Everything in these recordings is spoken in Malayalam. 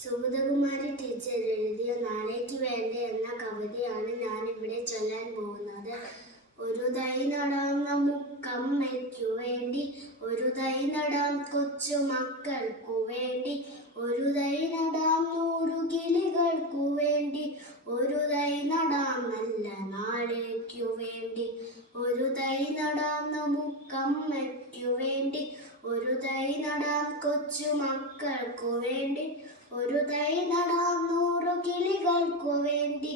സുഗതകുമാരി ടീച്ചർ എഴുതിയ നാളേക്ക് വേണ്ടി എന്ന കവിതയാണ് ഞാനിവിടെ ചൊല്ലാൻ പോകുന്നത്. ഒരു തൈ നടാം നമുക്കമ്മയ്ക്കു വേണ്ടി, ഒരു തൈ നടാം കൊച്ചുമക്കൾക്കു വേണ്ടി, ഒരു തൈ നടാം 100 കിളികൾക്കു വേണ്ടി, ഒരു തൈ നടാം നല്ല നാളേക്കു വേണ്ടി. ഒരു തൈ നടാം നമുക്കമ്മയ്ക്കു വേണ്ടി, ഒരു തൈ നടാം കൊച്ചുമക്കൾക്കു വേണ്ടി, ഒരു തൈ നടാം 100 കിളികൾക്കു വേണ്ടി,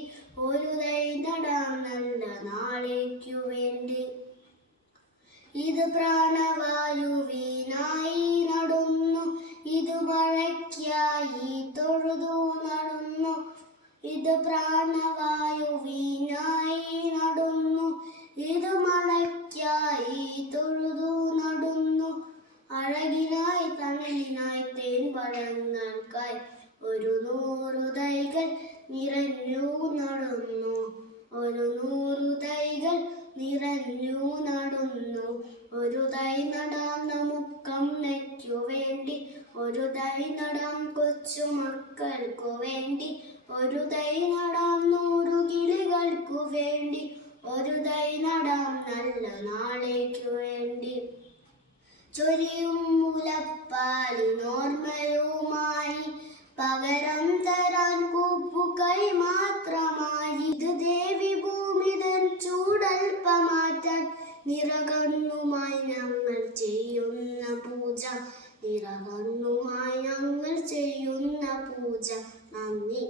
ഒരു തൈ നടാം നല്ല നാളേക്കു വേണ്ടി. ഇത് പ്രാണവായുവിനായി നടുന്നു, ഇത് മഴയ്ക്കായി തൊഴുതു നടുന്നു. ഇത് പ്രാണവായുവിനായി നടുന്നു, ഇത് മഴയ്ക്കായി തൊഴുതു നടുന്നു. അഴകിനായി തണലിനായി തേൻപഴങ്ങൾക്കായി ഒരു 100 തൈകൾ നിറഞ്ഞു നടുന്നു, ഒരു 100 തൈകൾ നിറഞ്ഞു നടുന്നു. ഒരു തൈ നടാം നമുക്കമ്മയ്ക്കു വേണ്ടി, ഒരു തൈ നടാം കൊച്ചുമക്കൾക്കു വേണ്ടി, ഒരു തൈ നടാം 100 കിളികൾക്കു വേണ്ടി, ഒരു തൈ നടാം നല്ല നാളേക്കു വേണ്ടി. ചൊരിയും മുലപ്പാലിനോർമ്മയുമായി പകരം തരാൻ കൂപ്പുകൈ മാത്രമായി. ഇത് ദേവി ഭൂമി തൻ ചൂടൽപ്പമാറ്റാൻ നിറകണ്ണുമായി ഞങ്ങൾ ചെയ്യുന്ന പൂജ, നിറകണ്ണുമായി ഞങ്ങൾ ചെയ്യുന്ന പൂജ. നന്ദി.